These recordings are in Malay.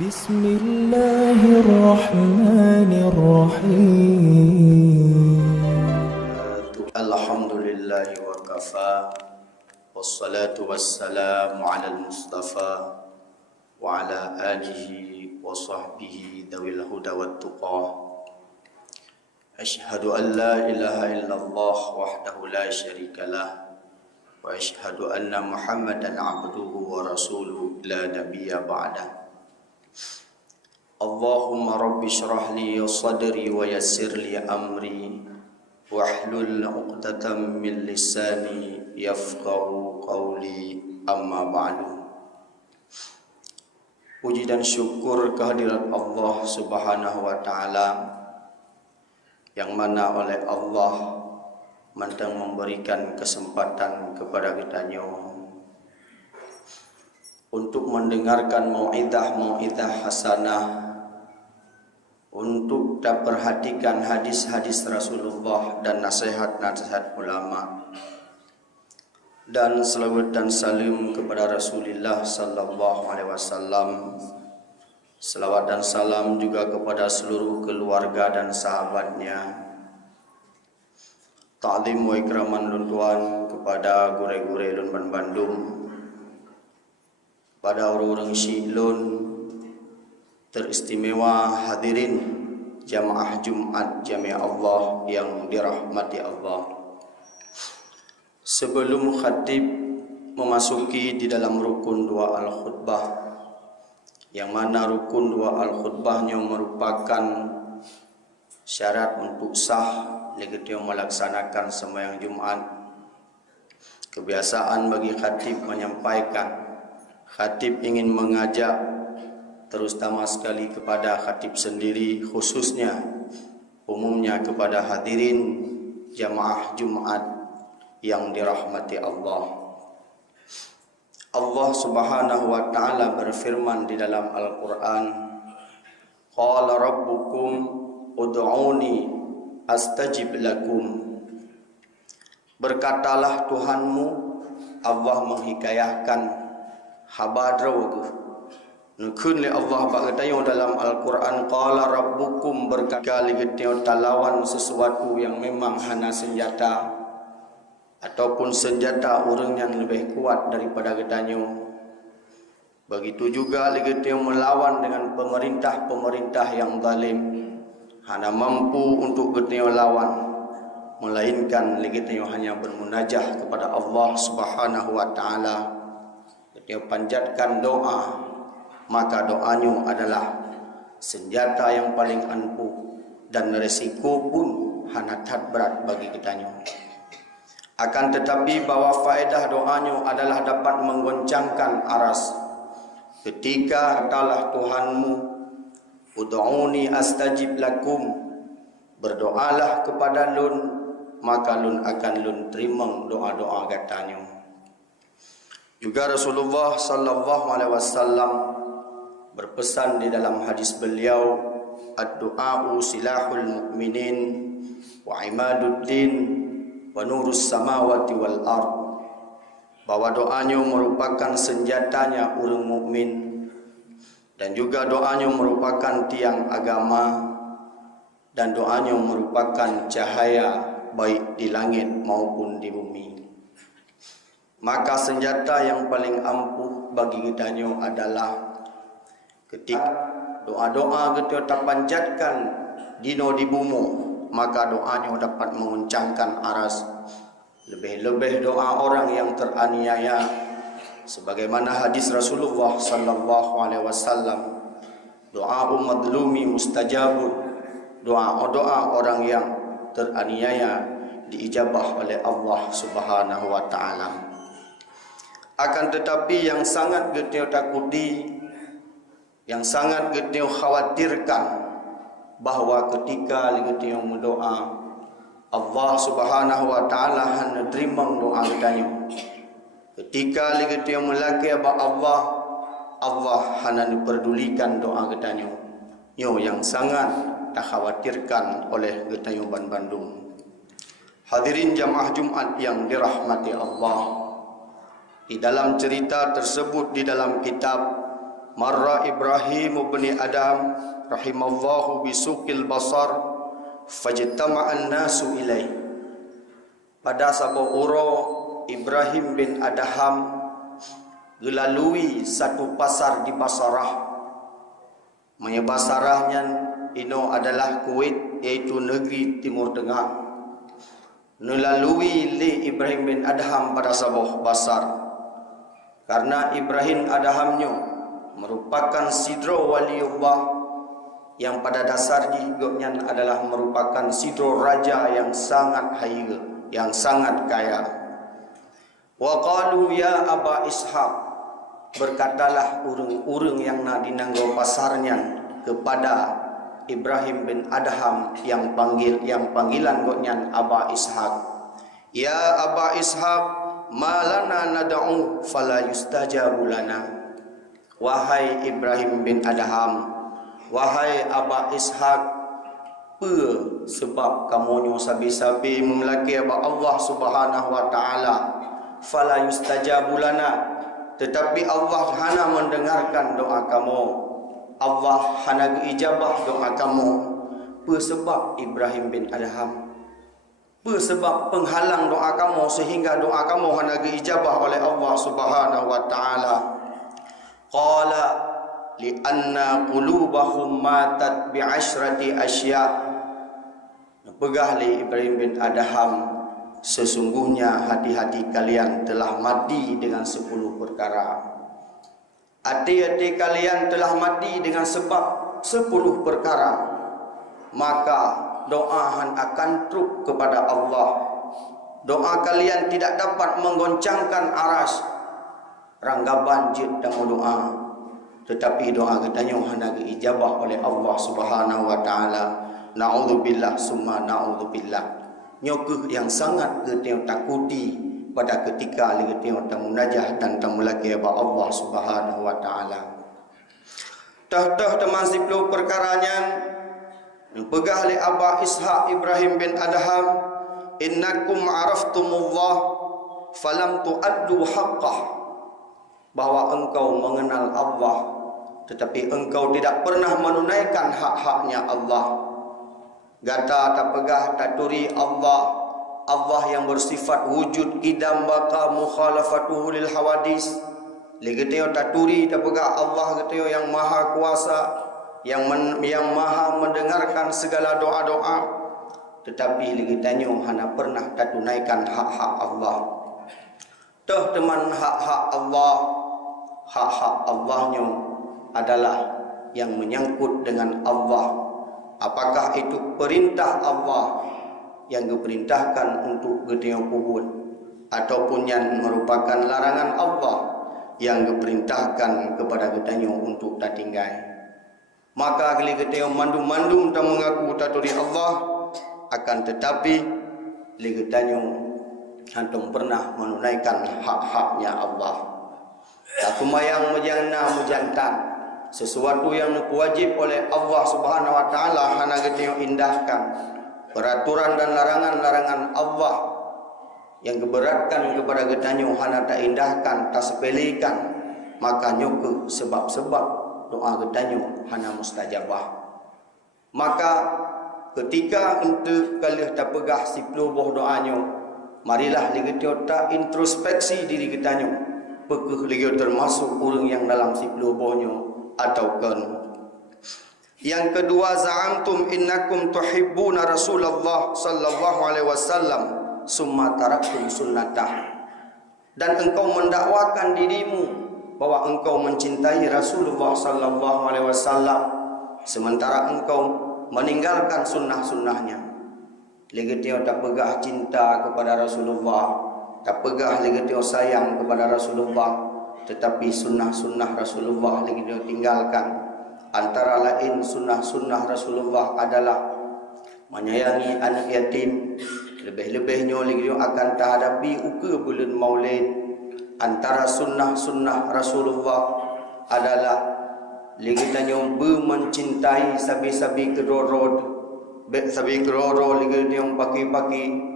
بسم الله الرحمن الرحيم. الحمد لله وكفى والصلاة والسلام على المصطفى وعلى آله وصحبه ذوي الهدى والتقى. أشهد أن لا إله إلا الله وحده لا شريك له وأشهد أن محمدا عبده ورسوله لا نبي بعده. اللهم رب اشرح لي صدري ويسر لي أمري واحلل عقدة من لساني yafqahu qawli, amma ba'du. Puji dan syukur kehadirat Allah Subhanahu wa taala, yang mana oleh Allah mentang memberikan kesempatan kepada kitanya untuk mendengarkan mau'izah hasanah, untuk kita perhatikan hadis-hadis Rasulullah dan nasihat-nasihat ulama, dan selawat dan salim kepada Rasulullah sallallahu alaihi wasallam. Selawat dan salam juga kepada seluruh keluarga dan sahabatnya. Ta'zim wa ikraman lun tuan kepada gure-gure lun Bandung, pada orang-orang Syilun teristimewa, hadirin jamaah Jumat Jami' Allah yang dirahmati Allah. Sebelum khatib memasuki di dalam rukun dua al-khutbah, yang mana rukun dua al-khutbahnya merupakan syarat untuk sah legitim melaksanakan sembahyang Jumat. Kebiasaan bagi khatib menyampaikan, khatib ingin mengajak terutama sekali kepada khatib sendiri, khususnya umumnya kepada hadirin jamaah Jumat yang dirahmati Allah. Allah Subhanahu wa taala berfirman di dalam Al-Qur'an, qala rabbukum ud'uni astajib lakum. Berkatalah Tuhanmu, Allah menghikayahkan habadraw nukun li Allah berkatayo dalam Al-Quran, qala rabbukum, berkata ligitnya talawan sesuatu yang memang hana senjata ataupun senjata orang yang lebih kuat daripada getanyo. Begitu juga ligitnya melawan dengan pemerintah-pemerintah yang zalim, hana mampu untuk getanyo lawan, melainkan ligitnya hanya bermunajah kepada Allah Subhanahu wa taala. Getanyo panjatkan doa, maka doanya adalah senjata yang paling ampuh dan resiko pun hanatat berat bagi kitanya. Akan tetapi bahwa faedah doanya adalah dapat menggoncangkan aras. Ketika katalah Tuhanmu, ud'uni astajib lakum, berdoalah kepada lun, maka lun akan lun terima doa-doa katanya. Juga Rasulullah sallallahu alaihi wasallam berpesan di dalam hadis beliau, ad-du'a'u silahul mu'minin wa imaduddin wa nurus samawati wal ard, bahwa doanya merupakan senjatanya orang mukmin, dan juga doanya merupakan tiang agama, dan doanya merupakan cahaya baik di langit maupun di bumi. Maka senjata yang paling ampuh bagi kitanya adalah ketika doa-doa kita panjatkan dino di bumi, maka doanya dapat menguncangkan aras. Lebih-lebih doa orang yang teraniaya, sebagaimana hadis Rasulullah sallallahu alaihi wasallam, doa madlumi mustajabun, doa orang yang teraniaya diijabah oleh Allah Subhanahu wa taala. Akan tetapi yang sangat kita takuti, yang sangat kita khawatirkan, bahawa ketika kita berdoa, Allah Subhanahu wa taala hanya terima doa kita. Ketika kita melaki Allah, Allah hanya diperdulikan doa kita. Yang sangat tak khawatirkan oleh kita Bandung. Hadirin jamaah Jumat yang dirahmati Allah, di dalam cerita tersebut di dalam kitab marra Ibrahim bin Adam rahimallahu bisuqil basar fajtama'an nasu ilaih. Pada sabo uro Ibrahim bin Adham gelalui satu pasar di Basarah. Basarahnya ino adalah Kuwait, iaitu negeri Timur Tengah. Melalui li Ibrahim bin Adham pada sebuah pasar. Karena Ibrahim Adhamnya merupakan sidro waliullah yang pada dasarnya hidupnya adalah merupakan sidro raja yang sangat kaya, yang sangat kaya. Wa qalu ya Aba Ishaq, berkatalah urang-urang yang nak dinanggo pasarnya kepada Ibrahim bin Adham yang panggilan goknya Aba Ishaq. Ya Aba Ishaq, malana nad'u fala yustajabu lana. Wahai Ibrahim bin Adham, wahai Aba Ishaq, apa sebab kamu nyo sabi-sabi memlaki Allah Subhanahu wa taala fala yustajabu lana, tetapi Allah hana mendengarkan doa kamu, Allah hana ijabah doa kamu. Apa sebab Ibrahim bin Adham? Apa sebab penghalang doa kamu sehingga doa kamu hana ijabah oleh Allah Subhanahu wa taala? Qala li'anna qulubahum matat bi'ashrati asya'. Pegah li Ibrahim bin Adham, sesungguhnya hati-hati kalian telah mati dengan 10 perkara. Hati-hati kalian telah mati dengan sebab 10 perkara. Maka doa akan truk kepada Allah. Doa kalian tidak dapat menggoncangkan aras rangga banjir dan doa. Tetapi doa katanya hana diijabah oleh Allah Subhanahu wa taala. Na'udzubillah summa na'udzubillah. Nyokuh yang sangat kita takuti pada ketika kita munajah dan tamulaki Allah Subhanahu wa taala. Tah teman 10 perkaranya pegah li Aba Ishaq Ibrahim bin Adham, innakum araftumullah falam tuaddu haqqah, bahwa engkau mengenal Allah tetapi engkau tidak pernah menunaikan hak-haknya Allah. Gata tak pegah tak turi Allah, Allah yang bersifat wujud idam baka mukhalafatuhu lil hawadis. Legeteo tak turi tak pegah Allah geteo yang maha kuasa, yang maha mendengarkan segala doa-doa, tetapi legetanyo hana pernah tak tunaikan hak-hak Allah. Toh teman hak-hak Allah, hak-hak Allahnya adalah yang menyangkut dengan Allah. Apakah itu perintah Allah yang diperintahkan untuk geteo puhun, ataupun yang merupakan larangan Allah yang diperintahkan kepada geteo untuk tak tinggal. Maka kali geteo mandum-mandum tak mengaku tak turi Allah, akan tetapi geteo hantum pernah menunaikan hak-haknya Allah. Tak kumayang mujana mujantan, sesuatu yang wajib oleh Allah Subhanahu wa taala hana geteo indahkan. Peraturan dan larangan-larangan Allah yang keberatkan kepada geteo hana tak indahkan, tak sepelekan, maka nyoke sebab-sebab doa geteo hana mustajabah. Maka ketika untuk kalian tak pegah 10 buah doanya, marilah geteo tak introspeksi diri geteo, pekeh ligio termasuk orang yang dalam 10 buahnya ataukah. Yang kedua, za'amtum innakum tuhibbuna Rasulullah sallallahu alaihi wasallam summa taraktum sunnatah. Dan engkau mendakwakan dirimu bahwa engkau mencintai Rasulullah sallallahu alaihi wasallam sementara engkau meninggalkan sunnah-sunnahnya. Legetio tak pegah cinta kepada Rasulullah, tak pegah legetio sayang kepada Rasulullah, tetapi sunnah-sunnah Rasulullah legetio tinggalkan. Antara lain sunnah-sunnah Rasulullah adalah menyayangi anak yatim, lebih-lebihnya legetio akan terhadapi uka bulan Maulid. Antara sunnah-sunnah Rasulullah adalah legetio mencintai sabi-sabi kedorod, sabi kedorod legetio pagi-pagi.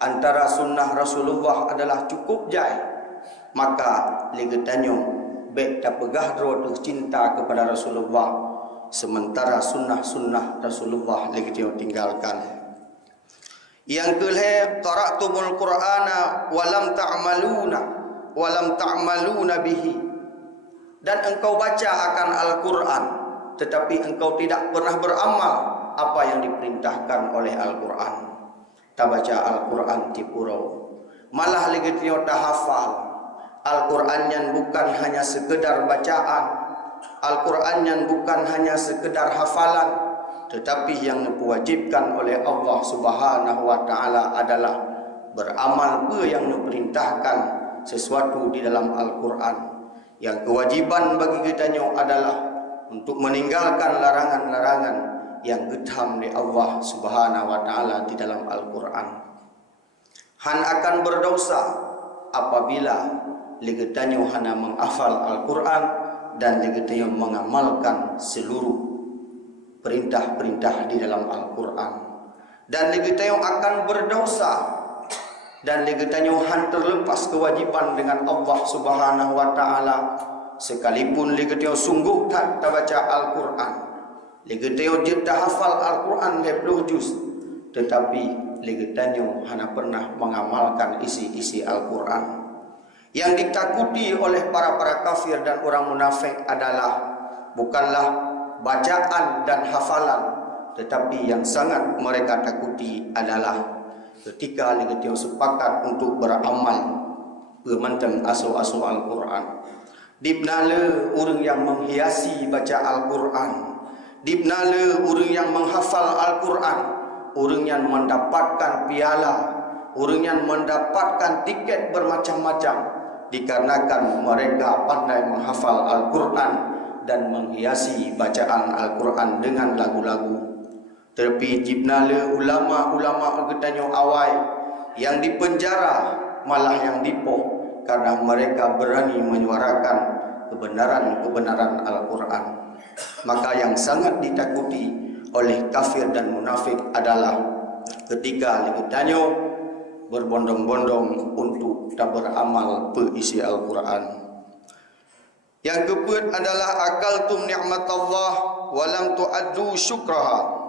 Antara sunnah Rasulullah adalah cukup jai, maka legetanya baik tak pegah tu cinta kepada Rasulullah, sementara sunnah-sunnah Rasulullah lagi dia tinggalkan. Yang kelih, qara'tumul Qur'ana walam ta'maluna bihi, dan engkau baca akan Al-Quran tetapi engkau tidak pernah beramal apa yang diperintahkan oleh Al-Quran. Tak baca Al-Quran di purau, malah lagi dia tak hafal. Al-Quran yang bukan hanya sekedar bacaan, Al-Quran yang bukan hanya sekedar hafalan, tetapi yang diwajibkan oleh Allah Subhanahu wa taala adalah beramal apa yang diperintahkan sesuatu di dalam Al-Quran. Yang kewajiban bagi kita adalah untuk meninggalkan larangan-larangan yang getham di Allah Subhanahu wa taala di dalam Al-Quran. Han akan berdosa apabila legetanyo hana menghafal Al-Quran dan legetanyo mengamalkan seluruh perintah-perintah di dalam Al-Quran. Dan legetanyo akan berdosa dan legetanyo han terlepas kewajiban dengan Allah Subhanahu wa taala, sekalipun legetanyo sungguh tak baca Al-Quran, legetanyo je tak hafal Al-Quran 20 juz, tetapi legetanyo hana pernah mengamalkan isi-isi Al-Quran. Yang ditakuti oleh para kafir dan orang munafik adalah bukanlah bacaan dan hafalan, tetapi yang sangat mereka takuti adalah ketika mereka sepakat untuk beramal bermantang asu-asu Al-Quran. Dibnala orang yang menghiasi baca Al-Quran, dibnala orang yang menghafal Al-Quran, orang yang mendapatkan piala, orang yang mendapatkan tiket bermacam-macam, dikarenakan mereka pandai menghafal Al-Quran dan menghiasi bacaan Al-Quran dengan lagu-lagu. Tetapi jibnala ulama-ulama getanyo awai yang dipenjara malah yang dipoh karena mereka berani menyuarakan kebenaran-kebenaran Al-Quran. Maka yang sangat ditakuti oleh kafir dan munafik adalah ketika getanyo berbondong-bondong untuk tak beramal berisi Al-Quran. Yang keempat adalah akaltum ni'matallah walam tu'addu syukraha.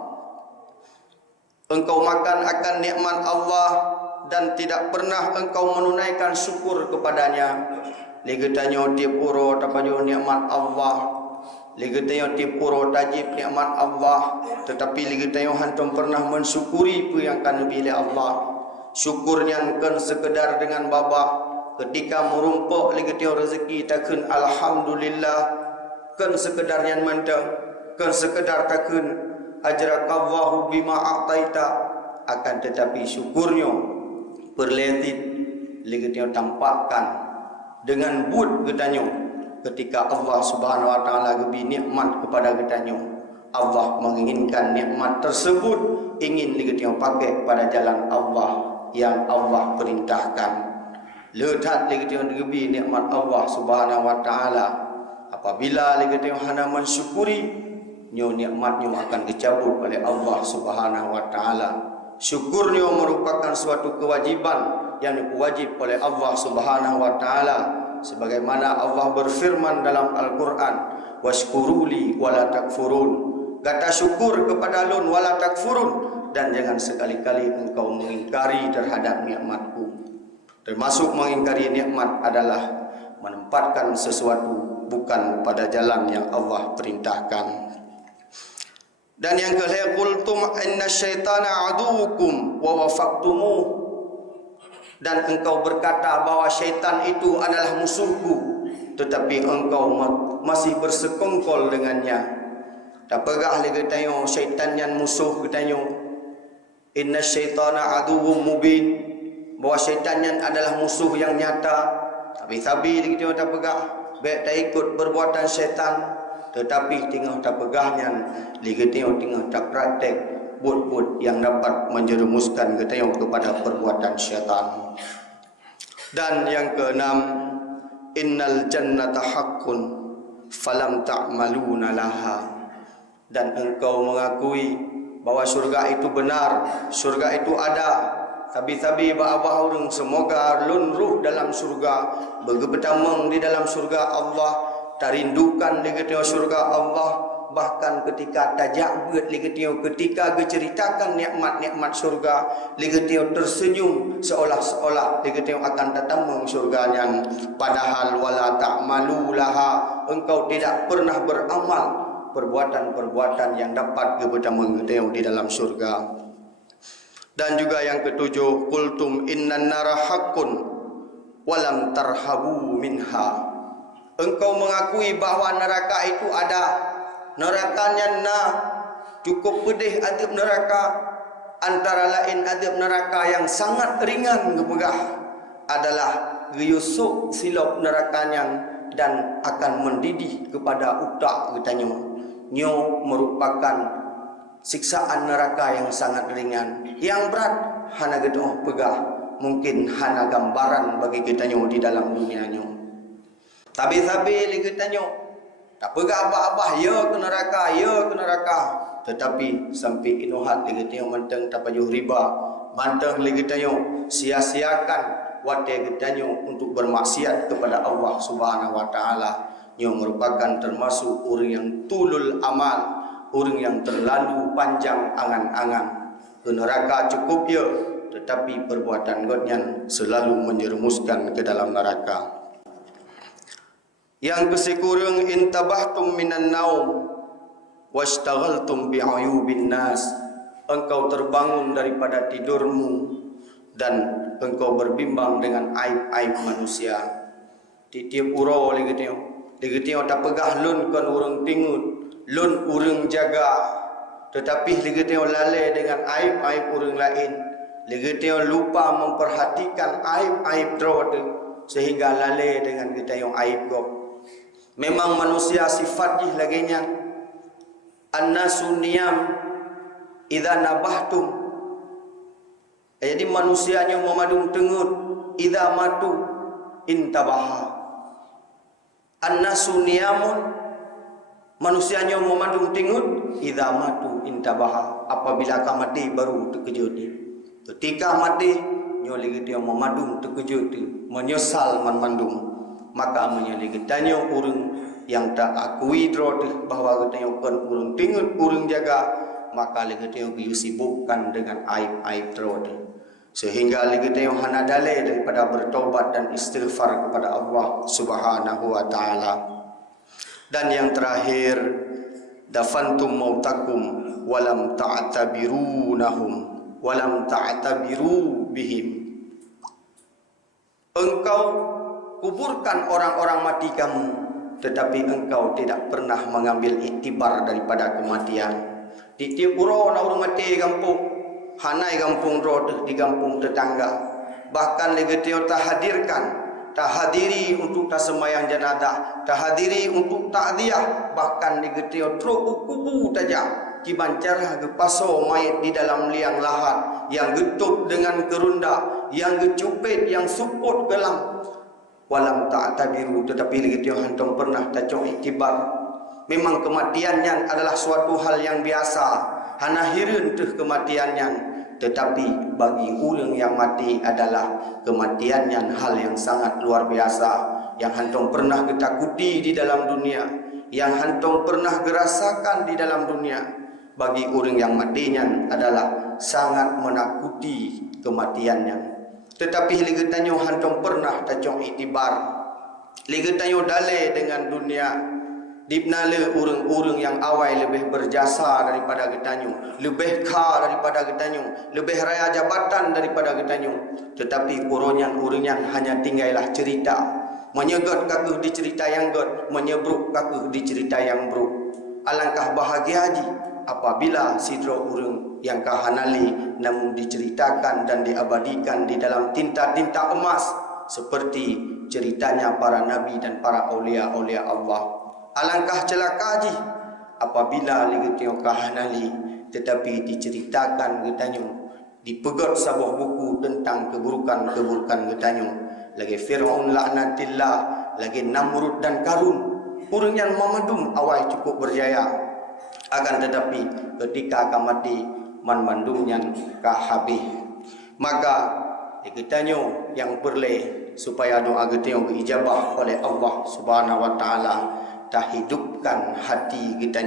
Engkau makan akan nikmat Allah dan tidak pernah engkau menunaikan syukur kepadanya. Legetanyo tipuro tapajo nikmat Allah, legetanyo tipuro tajib nikmat Allah, tetapi legetanyo hantum pernah mensyukuri apa yang kan pilih Allah. Syukurnya kan sekedar dengan baba ketika merumpuk legetio rezeki takun alhamdulillah, kan sekedar yang mantap, kan sekedar takun ajrakallahu bima a'taita, akan tetapi syukurnya perletit legetio tampakkan dengan bud getanyo ketika Allah Subhanahu wa taala gebi nikmat kepada getanyo. Allah menginginkan nikmat tersebut ingin legetio pakai pada jalan Allah yang Allah perintahkan. Letat legetio gebi nikmat Allah Subhanahu wa taala, apabila legetio hana mensyukuri, nyo nikmatnya akan dicabut oleh Allah Subhanahu wa taala. Syukurnya merupakan suatu kewajiban yang diwajib oleh Allah Subhanahu wa taala, sebagaimana Allah berfirman dalam Al-Quran, washkuruli wala takfurun. Kata syukur kepada Alun wala takfurun, dan jangan sekali-kali engkau mengingkari terhadap nikmatku. Termasuk mengingkari nikmat adalah menempatkan sesuatu bukan pada jalan yang Allah perintahkan. Dan yang kelima, qultum inna syaitana aduukum wa wafaqtumuh, dan engkau berkata bahwa syaitan itu adalah musuhku, tetapi engkau masih bersekongkol dengannya. Tak pegah lagi tanya syaitan yang musuh tanya inna syaitana aduwwum mubin, bahwa syaitan yang adalah musuh yang nyata. Tapi lagi tengok tak pegah, baik tak ikut perbuatan syaitan, tetapi tengok tak pegahnya lagi tengok tak praktek bud-bud yang dapat menjerumuskan kita kepada perbuatan syaitan. Dan yang keenam, innal jannata haqqun falam ta'maluna laha, dan engkau mengakui bahwa surga itu benar, surga itu ada, tapi abah orang semoga lun ruh dalam surga, bergebetameng di dalam surga Allah, tarindukan ligetio surga Allah, bahkan ketika tajabut ligetio, ketika diceritakan nikmat-nikmat surga, ligetio tersenyum seolah-olah ligetio akan datang surganya. Padahal wala ta'malu laha, engkau tidak pernah beramal perbuatan-perbuatan yang dapat keberdaman ligetio di dalam surga. Dan juga yang ketujuh, qultum innan nara haqqun walam tarhabu minha. Engkau mengakui bahawa neraka itu ada. Nerakanya cukup pedih adab neraka. Antara lain adab neraka yang sangat ringan kepegah adalah geyusuk silap nerakanya dan akan mendidih kepada utak katanya. Nyo merupakan siksaan neraka yang sangat ringan. Yang berat hana gedoh pegah, mungkin hana gambaran bagi kita nyo di dalam dunia nyo. Tapi kita nyo tak pegah abah-abah ya ke neraka. Tetapi sampai inuhat kita nyo manteng tapajuh riba, manteng kita nyo sia-siakan wate kita nyo untuk bermaksiat kepada Allah Subhanahu wa taala. Nyo merupakan termasuk orang yang tulul amal, orang yang terlalu panjang angan-angan. Ke neraka cukup ya, tetapi perbuatan godnya selalu menjerumuskan ke dalam neraka. Yang kesekurang intabahtum minan naum washtaghaltum bi'ayubin nas. Engkau terbangun daripada tidurmu dan engkau berbimbang dengan aib-aib manusia. Tiap uro ligetio tak pegah lun kan urang tingut, lun urang jaga, tetapi ligetio lalai dengan aib-aib urang lain. Ligetio lupa memperhatikan aib-aib terode sehingga lalai dengan kita yang aib gop. Memang manusia sifatnya laginya annasu niyam idza nabahtum. Jadi manusianya memadung tengut idza matu intabaha. Annasu niyamun, manusianya memadung tengut idza matu intabaha. Apabila ka mati baru terkejut. Ketika mati nyoli dia memadung terkejut, menyesal mandung. Maka menyali getanya orang yang tak akui drod bahawa getanya kan orang tingut orang jaga, maka getanya sibukkan dengan aib-aib drod, sehingga getanya hana dalai daripada bertobat dan istighfar kepada Allah Subhanahu wa taala. Dan yang terakhir, dafantum mautakum walam ta'tabirunahum walam ta'tabiru bihim. Engkau kuburkan orang-orang mati kamu, tetapi engkau tidak pernah mengambil iktibar daripada kematian. Di tiap uro na orang mati kampung, hanai kampung roh di kampung tetangga. Bahkan legetio tahadiri untuk tasemayang jenazah, tahadiri untuk takziah, bahkan legetio truk kubu taja kibancara gepaso mayat di dalam liang lahat yang getup dengan kerunda, yang gecupet, yang suput kelam. Walam ta'tabiru, tetapi ligetio hantum pernah tacok iktibar. Memang kematiannya adalah suatu hal yang biasa, hana hireun teh kematiannya, tetapi bagi orang yang mati adalah kematiannya hal yang sangat luar biasa, yang hantum pernah ketakuti di dalam dunia, yang hantum pernah gerasakan di dalam dunia. Bagi orang yang matinya adalah sangat menakuti kematiannya. Tetapi ligetanyo hantum pernah tacong itibar, ligetanyo dale dengan dunia. Dipnale urang-urang yang awal lebih berjasa daripada getanyo, lebih kaya daripada getanyo, lebih raya jabatan daripada getanyo. Tetapi urunyan hanya tinggallah cerita, menyegot kakuh di cerita yang god, menyebruk kakuh di cerita yang bruk. Alangkah bahagia haji apabila sidro urang yang kahanali namun diceritakan dan diabadikan di dalam tinta-tinta emas seperti ceritanya para nabi dan para aulia-aulia Allah. Alangkah celaka haji apabila ligetio kahanali tetapi diceritakan getanyo, dipegot sebuah buku tentang keburukan-keburukan getanyo. Lagi Fir'aun laknatillah, lagi Namrud dan Karun. Orang yang memadum awal cukup berjaya, akan tetapi ketika akan mati mandumnya kahabih. Maka digetanyo yang perle supaya doa getanyo diijabah oleh Allah Subhanahu wa taala. tak hidupkan hati kita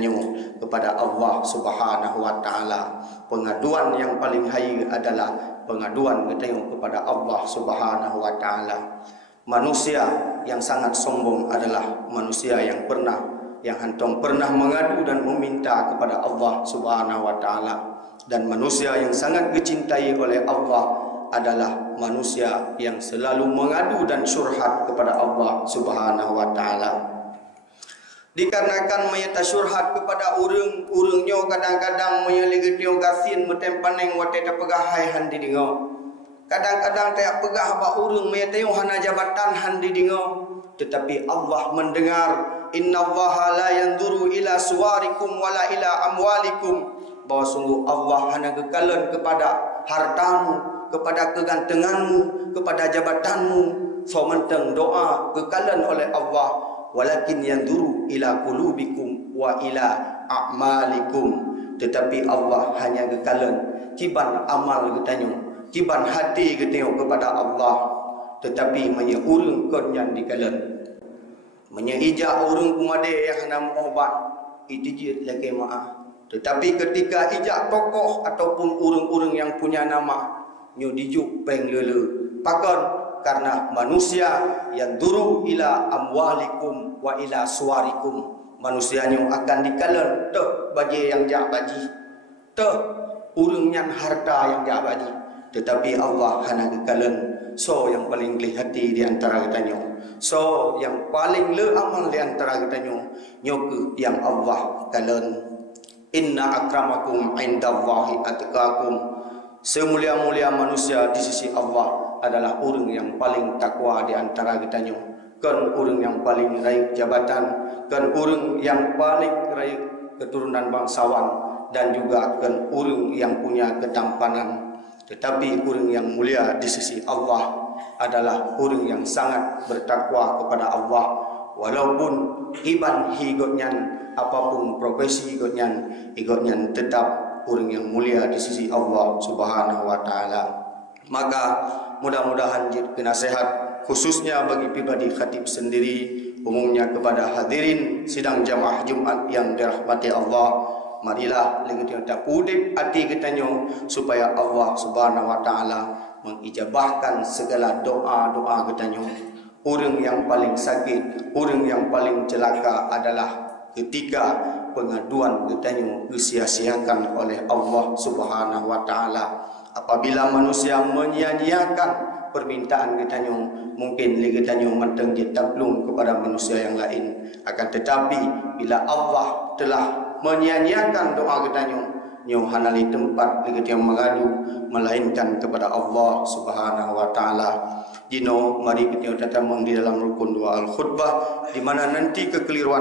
kepada Allah Subhanahu wa taala. Pengaduan yang paling hai adalah pengaduan kita kepada Allah Subhanahu wa taala. Manusia yang sangat sombong adalah manusia yang hantong pernah mengadu dan meminta kepada Allah Subhanahu wa taala. Dan manusia yang sangat dicintai oleh Allah adalah manusia yang selalu mengadu dan syurhat kepada Allah Subhanahu wa taala. Dikarenakan menyata syurhat kepada urang-urangnya kadang-kadang menyeligetnya gasin metempaneng wate ta pegahai handi dingo. Kadang-kadang tak pegah ba urang menyata hana jabatan handi dingo, tetapi Allah mendengar. Innallaha la yanzuru ila suwarikum wala ila amwalikum. Bahwa sungguh Allah hanya kekalan kepada hartamu, kepada kegantenganmu, kepada jabatanmu. So menteng doa kekalan oleh Allah. Walakin yanzuru ila qulubikum wa ila a'malikum. Tetapi Allah hanya kekalan kiban amal kita kiban hati kita kepada Allah. Tetapi manya urang kon yang dikalan. Manya ijak urang kumade yang hana obat itu je lagi maaf. Tetapi ketika ijak tokoh ataupun urang-urang yang punya nama nyo dijuk peng lele pakon. Karena manusia yang duru ila amwalikum wa ila suwarikum. Manusianya akan dikalan teh bagi yang jak baji, teh urang nyan harta yang jak baji. Tetapi Allah hana dikalan. So yang paling geli hati di antara kita so yang paling le amal di antara kita nyoke yang Allah kalan. Inna akramakum indallahi atqakum. Semulia-mulia manusia di sisi Allah adalah orang yang paling takwa di antara kita kan orang yang paling raih jabatan, kan orang yang paling raih keturunan bangsawan, dan juga kan orang yang punya ketampanan. Tetapi orang yang mulia di sisi Allah adalah orang yang sangat bertakwa kepada Allah. Walaupun iban higotnya apapun profesi higotnya tetap orang yang mulia di sisi Allah Subhanahu wa taala. Maka mudah-mudahan nasihat khususnya bagi pribadi khatib sendiri, umumnya kepada hadirin sidang jamaah Jumat yang dirahmati Allah. Marilah kita udip hati kita supaya Allah Subhanahu wa taala mengijabahkan segala doa-doa kita. Orang yang paling sakit, orang yang paling celaka adalah ketika pengaduan kita disia-siakan oleh Allah Subhanahu wa taala. Apabila manusia menyia-nyiakan permintaan kita mungkin kita menteng ditaklung kepada manusia yang lain. Akan tetapi bila Allah telah menyia-nyiakan doa kita hanali tempat kita mengadu melainkan kepada Allah Subhanahu wa taala. Dino mari kita datang di dalam rukun doa al-khutbah di mana nanti kekeliruan